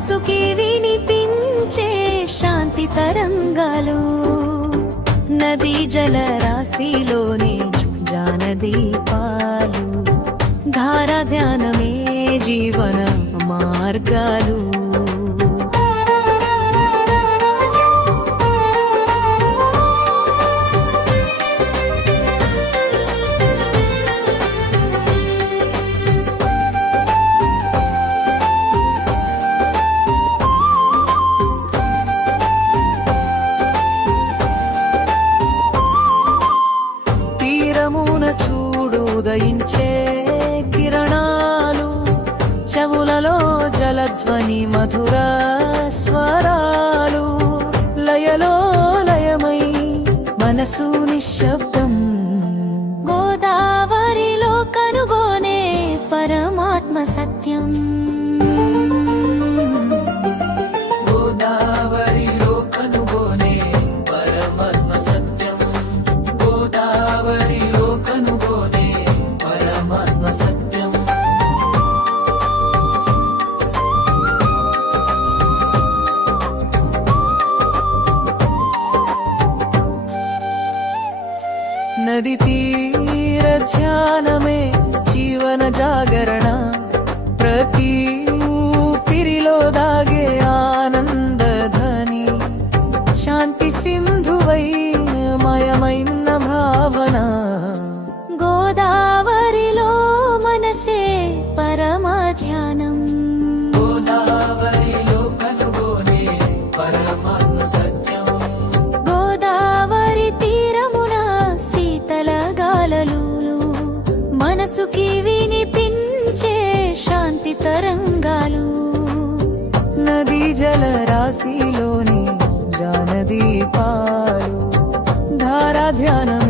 మనసుకి వినిపించే శాంతి తరంగాలు నదీ జలరాశిలోని జానదీపాలు ధారా ధ్యానమే జీవన మార్గాలు ఉదయించే కిరణాలు చెవులలో జలధ్వని మధుర స్వరాలు లయలో లయమై మనసు నిశ్శబ్దం గోదావరిలో కనుగొనే పరమాత్మ సత్యం గోదావరిలో కనుగొనే పరమాత్మ సత్యం గోదావరిలో కనుగొనే సత్యం నది తీర ధ్యానమే జీవన జాగరణ ప్రతి ఊపిరిలో దాగే ఆనంద ధ్వని శాంతి సింధువై మయమైన భావన గోదావరిలో మనసే పరమ ధ్యానం గోదావరిలో కనుగొనే పరమాత్మ సత్యం గోదావరి తీరమున శీతల గాలలు మనసుకి వినిపించే శాంతి తరంగాలు నదీ జలరాశిలోని జానదీపాలు ధారా ధ్యానం